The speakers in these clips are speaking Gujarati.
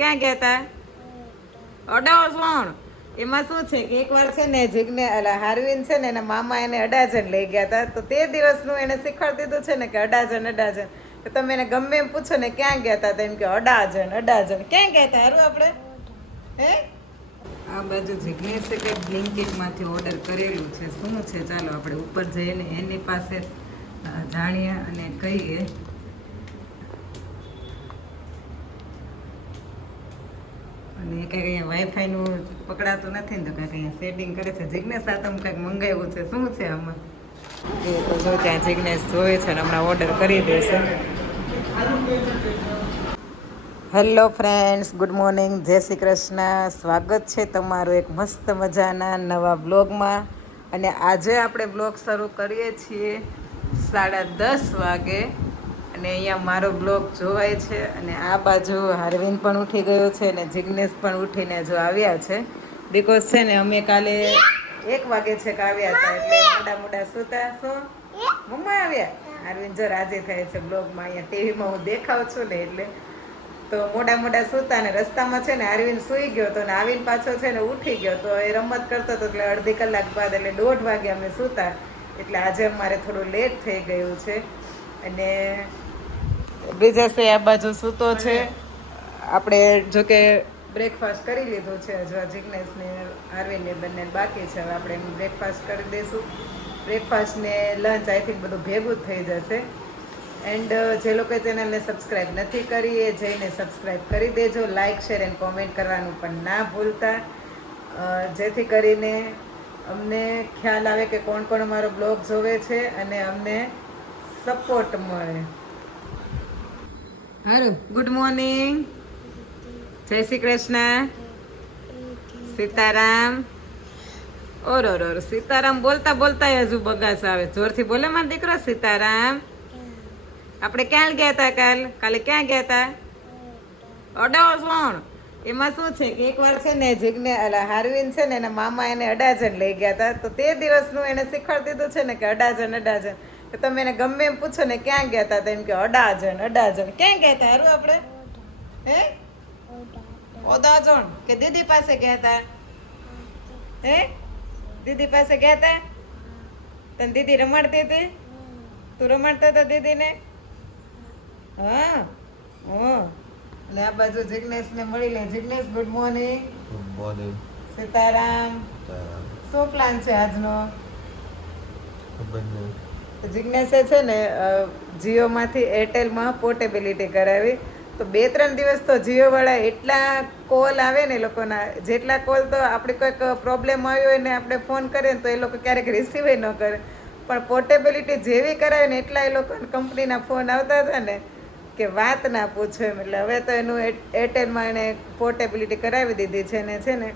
ક્યાં ગયા તા? અડાજણ. એમાં શું છે કે એકવાર છે ને જીગ્ને હારવીન છે ને એના મામા એને અડાજણ લઈ ગયા હતા. તો તે દિવસનું એને શીખવાડી દીધું છે ને કે અડાજણ. તો તમે એને ગમે એમ પૂછો ને ક્યાં ગયા હતા, તો એમ કે અડાજણ. ક્યાં ગયા હતા હારું આપણે? હે? આ બાજુ જિગ્નેશે કંઈક બ્લિંકિટમાંથી ઓર્ડર કરેલું છે. શું છે ચાલો આપણે ઉપર જઈને એની પાસે જાણીએ અને કહીએ. અને કંઈક અહીંયા વાઈફાઈનું પકડાતું નથી ને તો કંઈક અહીંયા સેટિંગ કરે છે. જિગ્નેશ આ તમે કંઈક મંગાવ્યું છે, શું છે આમાં? એ તો જો ત્યાં જિગ્નેશ જોવે છે ને હમણાં ઓર્ડર કરી દેશે. હેલો ફ્રેન્ડ્સ, ગુડ મોર્નિંગ, જય શ્રી કૃષ્ણ. સ્વાગત છે તમારું એક મસ્ત મજાના નવા બ્લોગમાં. અને આજે આપણે બ્લોગ શરૂ કરીએ છીએ 10:30 વાગે. અને અહીંયા મારો બ્લોગ જોવાય છે. અને આ બાજુ હારવીન પણ ઉઠી ગયો છે અને જિગ્નેશ પણ ઉઠીને જો આવ્યા છે. બિકોઝ છે ને અમે કાલે 1 વાગે છે કે આવ્યા હતા, એટલે મોડા સૂતા. શું મમ્મા આવ્યા? હારવીન જો રાજી થાય છે બ્લોગમાં. અહીંયા ટીવીમાં હું દેખાવ છું ને એટલે તો મોડા સૂતા ને રસ્તામાં છે ને આરવીન સૂઈ ગયો તો ને આવીને પાછો છે ને ઉઠી ગયો તો એ રમત કરતો હતો. એટલે અડધી કલાક બાદ એટલે 1:30 વાગે અમે સૂતા. એટલે આજે અમારે થોડું લેટ થઈ ગયું છે. અને બ્રિજેશે આ બાજુ સૂતો છે. આપણે જોકે બ્રેકફાસ્ટ કરી લીધું છે. જો જિગ્નેશને આરવીનને બંને બાકી છે. હવે આપણે એનું બ્રેકફાસ્ટ કરી દઈશું. બ્રેકફાસ્ટ ને લંચ આઈ થિંક બધું ભેગું જ થઈ જશે. એન્ડ જે લોકો ચેનલને સબસ્ક્રાઈબ નથી કરી એ જઈને સબસ્ક્રાઈબ કરી દેજો. લાઇક, શેર એન્ડ કોમેન્ટ કરવાનું પણ ના ભૂલતા, જેથી કરીને અમને ખ્યાલ આવે કે કોણ કોણ અમારો બ્લોગ જોવે છે અને અમને સપોર્ટ મળે. હારું, ગુડ મોર્નિંગ, જય શ્રી કૃષ્ણ, સીતારામ. ઓરો સીતારામ બોલતા બોલતા હજુ બગાસ આવે. જોરથી બોલે મારો દીકરો. સીતારામ. આપણે ક્યાં ગયા હતા કાલે ક્યાં ગયા હતા? અડાજણ. એમાં શું છે કે એકવાર છે ને હારવીન છે ને એના મામા એને અડાજણ લઈ ગયા હતા. તો તે દિવસનું એને શીખવાડી દીધું છે ને કે અડાજણ. તો તમે એને ગમે એમ પૂછો ને ક્યાં ગયા હતા, તો એમ કે અડાજણ. ક્યાં ગયા હતા હારું આપણે? હે? અડાજણ. કે દીદી પાસે ગયા હતા? હે? દીદી પાસે ગયા હતા? તને દીદી રમાડતી હતી? તું રમાડતો હતો દીદીને? હા. અને આ બાજુ જિગ્નેશને મળી લે. Jignesh, good morning. Good morning. Sitaram. શું પ્લાન છે આજનો? ખબર નહીં. તો જિગ્નેશે છે ને જીઓમાંથી એરટેલમાં પોર્ટેબિલિટી કરાવી. તો 2-3 દિવસ તો જીઓવાળા એટલા કોલ આવે ને એ લોકોના, જેટલા કોલ તો આપણે કોઈક પ્રોબ્લેમ આવ્યો હોય ને આપણે ફોન કરીએ ને તો એ લોકો ક્યારેક રિસીવ ન કરે. પણ પોર્ટેબિલિટી જેવી કરાવે ને એટલા એ લોકોને કંપનીના ફોન આવતા હતા ને કે વાત ના પૂછો એમ. એટલે હવે તો એનું એરટેલમાં એને પોર્ટેબિલિટી કરાવી દીધી છે ને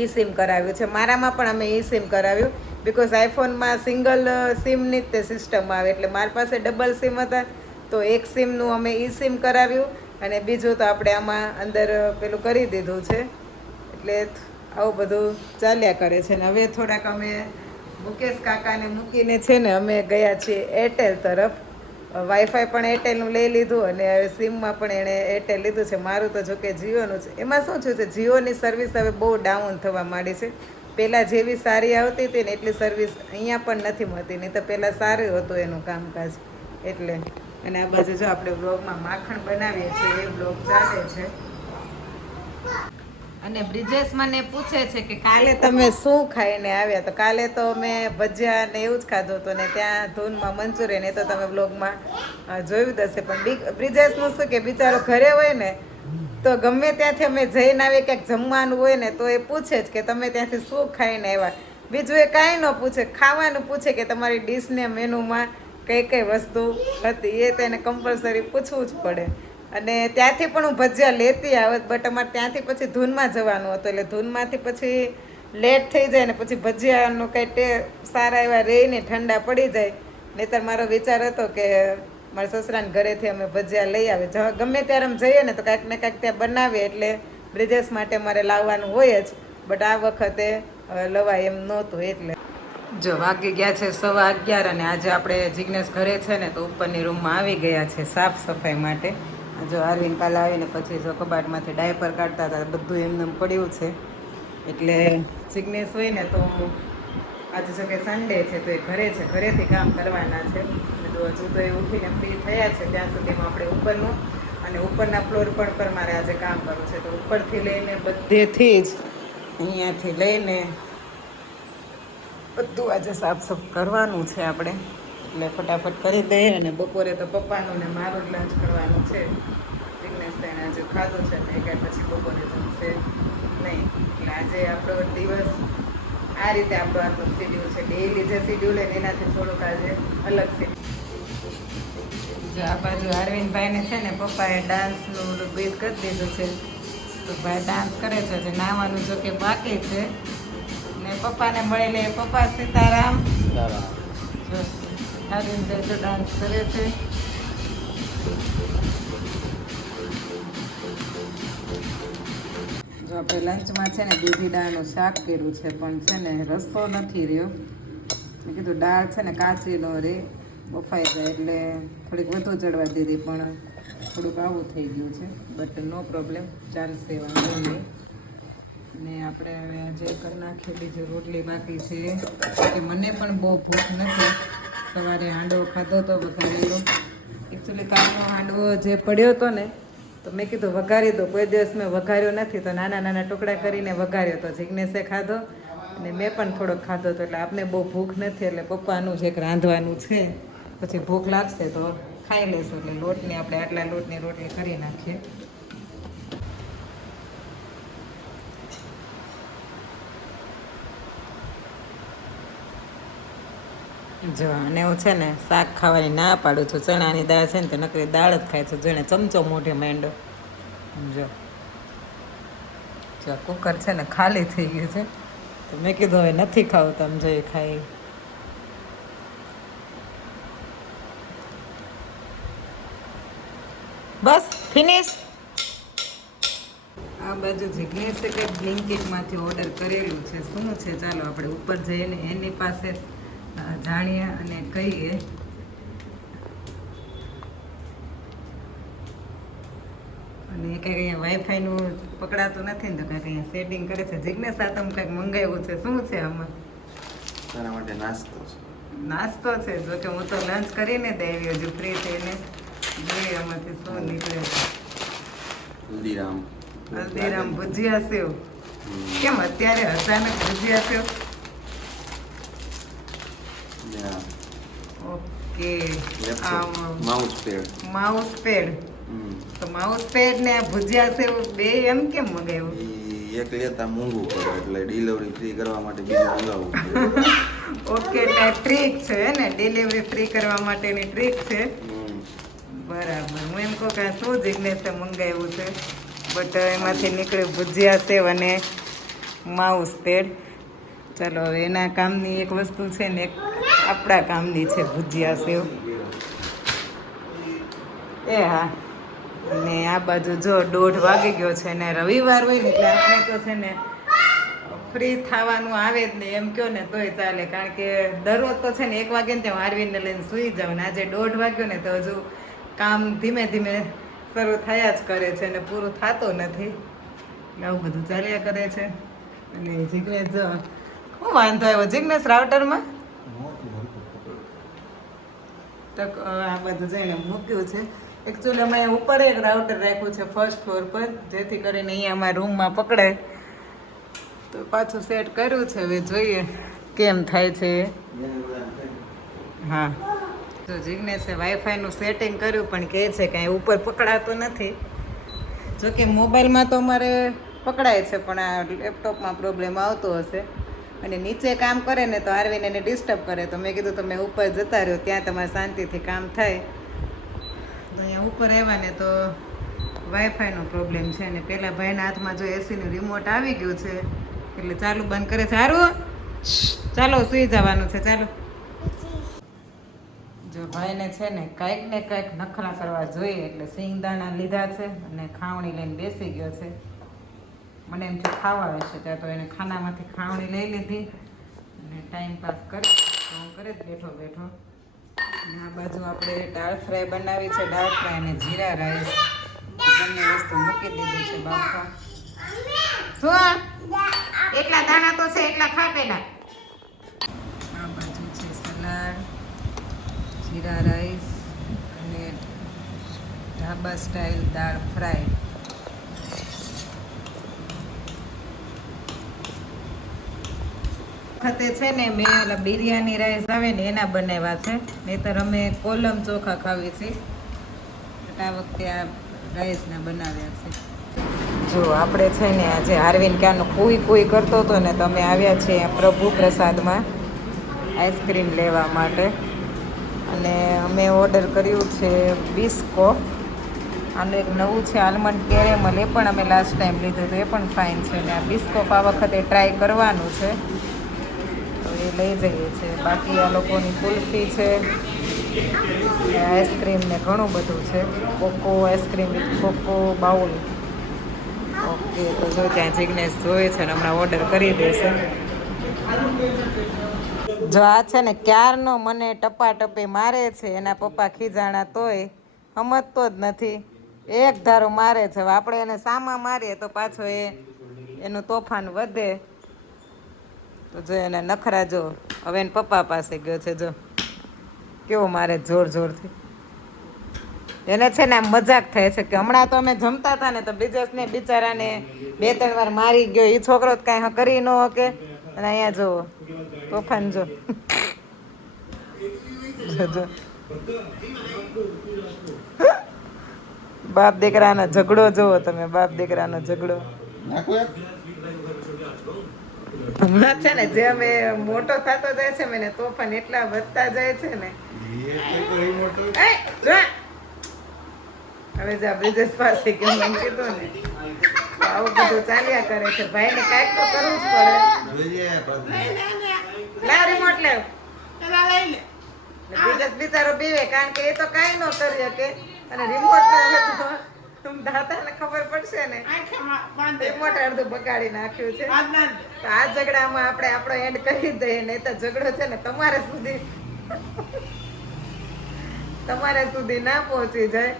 ઈ સિમ કરાવ્યું છે. મારામાં પણ અમે ઈ સિમ કરાવ્યું. બિકોઝ આઈફોનમાં સિંગલ સિમની જ તે સિસ્ટમ આવે. એટલે મારી પાસે ડબલ સિમ હતા તો એક સિમનું અમે ઈ સિમ કરાવ્યું અને બીજું તો આપણે આમાં અંદર પેલું કરી દીધું છે. એટલે આવું બધું ચાલ્યા કરે છે. ને હવે થોડાક અમે મુકેશ કાકાને મૂકીને છે ને અમે ગયા છીએ એરટેલ તરફ. વાઈફાઈ પણ એરટેલનું લઈ લીધું અને હવે સિમમાં પણ એણે એરટેલ લીધું છે. મારું તો જોકે જીઓનું છે. એમાં શું થયું છે, જીઓની સર્વિસ હવે બહુ ડાઉન થવા માંડી છે. પહેલાં જેવી સારી આવતી હતી ને એટલી સર્વિસ અહીંયા પણ નથી મળતી. નહીં તો પહેલાં સારું હતું એનું કામકાજ. એટલે અને આ બાજુ જો આપણે બ્લોગમાં માખણ બનાવીએ છીએ, એ બ્લોગ ચાલે છે. અને બ્રિજેશ મને પૂછે છે કે કાલે તમે શું ખાઈને આવ્યા? તો કાલે તો મેં ભજીયા ને એવું જ ખાધું હતું ને ત્યાં ધૂનમાં મંચુરિયન. એ તો તમે બ્લોગમાં જોયું જ હશે. પણ બ્રિજેશનું શું કે બિચારો ઘરે હોય ને તો ગમે ત્યાંથી અમે જઈને આવીએ ક્યાંક જમવાનું હોય ને તો એ પૂછે જ કે તમે ત્યાંથી શું ખાઈને આવ્યા. બીજું એ કાંઈ ન પૂછે, ખાવાનું પૂછે કે તમારી ડિશને મેનુમાં કઈ વસ્તુ હતી. એ તો એને કમ્પલસરી પૂછવું જ પડે. અને ત્યાંથી પણ હું ભજીયા લેતી આવત, બટ અમારે ત્યાંથી પછી ધૂનમાં જવાનું હતું. એટલે ધૂનમાંથી પછી લેટ થઈ જાય ને પછી ભજીયાનું કંઈ સારા એવા રહીને ઠંડા પડી જાય. નહીંતર મારો વિચાર હતો કે મારા સસરાને ઘરેથી અમે ભજીયા લઈ આવે. ગમે ત્યારે અમે જઈએ ને તો કાંઈક ને કાંઈક ત્યાં બનાવીએ. એટલે બ્રિજેશ માટે મારે લાવવાનું હોય જ. બટ આ વખતે લવાય એમ નહોતું. એટલે જો વાગી ગયા છે 11:15 અને આજે આપણે જિગ્નેશ ઘરે છે ને તો ઉપરની રૂમમાં આવી ગયા છે સાફ સફાઈ માટે. જો આરવીન કાલે આવીને પછી જો કબાટમાંથી ડાયપર કાઢતા હતા બધું એમને એમ પડ્યું છે. એટલે જિજ્ઞેશ હોય ને તો આજે જો કે સન્ડે છે તો એ ઘરે છે, ઘરેથી કામ કરવાના છે. તો હજુ તો એ ઉઠીને ફ્રી થયા છે ત્યાં સુધીમાં આપણે ઉપરનું અને ઉપરના ફ્લોર પર મારે આજે કામ કરવું છે. તો ઉપરથી લઈને બધેથી જ અહીંયાથી લઈને બધું આજે સાફ સફ કરવાનું છે આપણે. એટલે ફટાફટ કરી દઈએ અને બપોરે તો પપ્પાનું ને મારું જ લંચ કરવાનું છે. જિજ્ઞેશ તેને આજે ખાધું છે ને એક પછી બપોરે જમશે નહીં. એટલે આજે આપણો દિવસ આ રીતે આપણો આજનો શેડ્યુલ છે. ડેઈલી જે શેડ્યુલ હોય એનાથી થોડુંક આજે અલગ છે. જો આ બાજુ અરવિંદભાઈને છે ને પપ્પાએ ડાન્સનું બીટ કરી દીધું છે. તો ભાઈ ડાન્સ કરે છે. જે નાવાનું જો કે બાકી છે ને પપ્પાને મળી લે. પપ્પા સીતારામ. જો અરવિંદભાઈ તો ડાન્સ કરે છે. જો આપણે લંચમાં છે ને દૂધી દાળનું શાક કર્યું છે પણ છે ને રસ્તો નથી રહ્યો. મેં કીધું દાળ છે ને કાચી ન રહે, બફાઈ જાય એટલે થોડીક વધુ ચડવા દીધી પણ થોડુંક આવું થઈ ગયું છે. બટ નો પ્રોબ્લેમ, ચાલશે, વાંધો નહીં. ને આપણે હવે આજે કરી નાખીએ બીજું રોટલી બાકી છે કે મને પણ બહુ ભૂખ નથી. સવારે હાંડવો ખાધો હતો વઘારેલો. એકચ્યુઅલી કાલનો હાંડવો જે પડ્યો હતો ને તો મેં કીધું વઘારી દો. કોઈ દિવસ મેં વઘાર્યો નથી તો નાના નાના ટુકડા કરીને વઘાર્યો હતો. જિજ્ઞેશે ખાધો અને મેં પણ થોડોક ખાધો હતો. એટલે આપણે બહુ ભૂખ નથી એટલે પપ્પાનું જ એક રાંધવાનું છે. પછી ભૂખ લાગશે તો ખાઈ લેશું. એટલે લોટની આપણે આટલા લોટની રોટલી કરી નાખીએ. જો અને હું છે ને શાક ખાવાની ના પાડું છું. ચણાની દાળ છે ને તો નકરી દાળ જ ખાય છે. જોઈને ચમચો મોઢે માંડો. જો જો કુકર છે ને ખાલી થઈ ગયું છે તો મેં કીધું હવે નથી ખાવું તમે જઈ ખાઈ. બસ ફિનિશ. આ બાજુ જિજ્ઞેશે કંઈક બ્લિંકિટમાંથી ઓર્ડર કરેલું છે. શું છે ચાલો આપણે ઉપર જઈને એની પાસે જાણીએ અને કહીએ. અને કંઈક અહીંયા વાઈફાઈનું પકડાતું નથી ને તો કંઈક અહીંયા સેટિંગ કરે છે. જિજ્ઞેશ આ તમે કંઈક મંગાવ્યું છે, શું છે આમાં? તારા માટે નાસ્તો છે. નાસ્તો છે. જો કે હું તો લંચ કરીને જ આવી હજુ ફ્રી થઈને. જોઈએ આમાંથી શું નીકળે છે. હલ્દીરામ ભુજિયા સેવ. કેમ અત્યારે અચાનક bhujia sev? Okay. Mouse pad. તો માઉસ પેડ ને આ ભુજિયા સેવ બે એમ કેમ મગાવ્યું? એક લેતા મોંઘું પડે એટલે ડિલિવરી ફ્રી કરવા માટે બીજું મંગાવવું પડે. ઓકે, ટ્રીક છે ને, ડિલિવરી ફ્રી કરવા માટેની ટ્રીક છે. બરાબર. હું એમ કહું કે શું જિજ્ઞેશે મંગાવ્યું છે બટ એમાંથી નીકળ્યું ભુજિયા સેવ અને માઉસ પેડ. ચાલો હવે એના કામની એક વસ્તુ છે ને એક આપણા કામની છે ભુજિયા સેવ. એ હા. અને આ બાજુ જો 1:30 વાગી ગયો છે ને રવિવાર હોય ને એટલે આપણે તો છે ને ફ્રી થવાનું આવે જ નહીં એમ કહો ને તોય ચાલે. કારણ કે દરરોજ તો છે ને 1 વાગે ને ત્યાં આરવીને લઈને સૂઈ જાઉં ને આજે 1:30 વાગ્યો ને તો હજુ કામ ધીમે ધીમે શરૂ થયા જ કરે છે અને પૂરું થતું નથી. આવું બધું ચાલ્યા કરે છે. અને જિજ્ઞેશ જો શું વાંધો આવ્યો જિજ્ઞેશ રાઉટરમાં? તો આ બધું જઈને મૂક્યું છે. એકચ્યુઅલી અમે ઉપર એક રાઉટર રાખ્યું છે ફર્સ્ટ ફ્લોર પર જેથી કરીને અહીંયા અમારા રૂમમાં પકડાય. તો પાછું સેટ કર્યું છે. હવે જોઈએ કેમ થાય છે. હા તો જિજ્ઞેશે વાઈફાઈનું સેટિંગ કર્યું પણ કહે છે કે અહીં ઉપર પકડાતું નથી. જોકે મોબાઈલમાં તો અમારે પકડાય છે પણ આ લેપટોપમાં પ્રોબ્લેમ આવતો હશે. અને નીચે કામ કરે ને તો આરવીને એને ડિસ્ટર્બ કરે. તો મેં કીધું તમે ઉપર જતા રહ્યો ત્યાં તમારે શાંતિથી કામ થાય. તો અહીંયા ઉપર આવ્યા ને તો વાઈફાઈનો પ્રોબ્લેમ છે. અને પહેલાં ભાઈના હાથમાં જો એસીનું રિમોટ આવી ગયું છે એટલે ચાલુ બંધ કરે છે. સારું ચાલો સૂઈ જવાનું છે. ચાલો જો ભાઈને છે ને કંઈક નખરા કરવા જોઈએ એટલે સિંગદાણા લીધા છે અને ખાવણી લઈને બેસી ગયો છે. મને એમ છે ખાવા હશે ત્યાં તો એને ખાનામાંથી ખાવણી લઈ લીધી અને ટાઈમ પાસ કરી તો હું કરે જ બેઠો અને આ બાજુ આપણે દાળ ફ્રાય બનાવી છે. દાળ ફ્રાય અને જીરા રાઈસ. બંને વસ્તુ મૂકી દીધું છે બાફા. શું એકલા દાણા તો છે એકલા ખા પેલા. આ બાજુ છે સલાડ, જીરા રાઈસ અને ઢાબા સ્ટાઇલ દાળ ફ્રાય. વખતે છે ને મેં ઓલા બિરયાની રાઈસ આવે ને એના બનાવ્યા છે, નહીતર અમે કોલમ ચોખા ખાવીએ છીએ. આ વખતે આ રાઈસના બનાવ્યા છે. જો આપણે છે ને આજે આરવિન ક્યાંનો કુઈ કરતો હતો ને, તો અમે આવ્યા છીએ પ્રભુ પ્રસાદમાં આઈસ્ક્રીમ લેવા માટે. અને અમે ઓર્ડર કર્યું છે બિસ્કોફ. આનું એક નવું છે આલમંડ કેરેમલ, એ પણ અમે લાસ્ટ ટાઈમ લીધું હતું, એ પણ ફાઇન છે. અને આ બિસ્કોફ આ વખતે ટ્રાય કરવાનું છે, તો એ લઈ જઈએ છીએ. બાકી આ લોકોની કુલ્ફી છે, આઈસ્ક્રીમ ને ઘણું બધું છે. Coco ice cream with coco bowl. Okay, તો જો ત્યાં જિગ્નેશ જોવે છે ને હમણાં ઓર્ડર કરી દેશે. જો આ છે ને ક્યારનો મને ટપાટપી મારે છે, એના પપ્પા ખીજાણા તોય સમજતો જ નથી, એક ધારો મારે છે. હવે આપણે એને સામા મારીએ તો પાછો એનું તોફાન વધે. તો જો એને નખરા જો, હવે એને પપ્પા પાસે ગયો છે, જો કેવો મારે જોર જોરથી. એને છે ને આમ મજાક થાય છે કે હમણાં તો અમે જમતા હતા ને તો બ્રિજેશને બિચારાને 2-3 વાર મારી ગયો. એ છોકરો જ કાંઈ કરી ન શકે. અને અહીંયા જુઓ તોફાન જો. બાપ દીકરાનો ઝઘડો જુઓ તમે, બાપ દીકરાનો ઝઘડો. હમણાં છે ને જે અમે મોટો થતો જાય છે ને તોફાન એટલા વધતા જાય છે ને. હવે જા બ્રિજેશ પાસે કેમ એમ કીધું ને, આવું બધું ચાલ્યા કરે છે. ભાઈ ને કાંઈક તો કરવું જ પડે. લાવ રિમોટ લેવ. બ્રિજેશ બિચારો બીવે, કારણ કે એ તો કાંઈ ન કરી શકે. અને રિમોટ ને હવે તો દાદાને ખબર પડશે ને, રિમોટ અડધું બગાડી નાખ્યું છે. તો આ ઝઘડામાં આપણે આપણો એન્ડ કરી દઈએ, નહીં તો ઝઘડો છે ને તમારે સુધી ના પહોંચી જાય.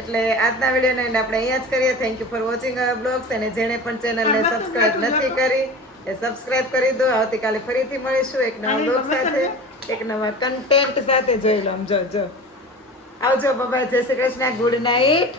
એટલે આજના વિડીયોને આપણે અહીંયા જ કરીએ. Thank you for watching hour blogs. અને જેણે પણ ચેનલને સબસ્ક્રાઇબ નથી કરી એ સબસ્ક્રાઇબ કરી દો. આવતીકાલે ફરીથી મળીશું એક નવા બ્લોગ સાથે, એક નવા કન્ટેન્ટ સાથે. જોઈ લો, જો આવજો. બાય, જય શ્રી કૃષ્ણ, ગુડ નાઇટ.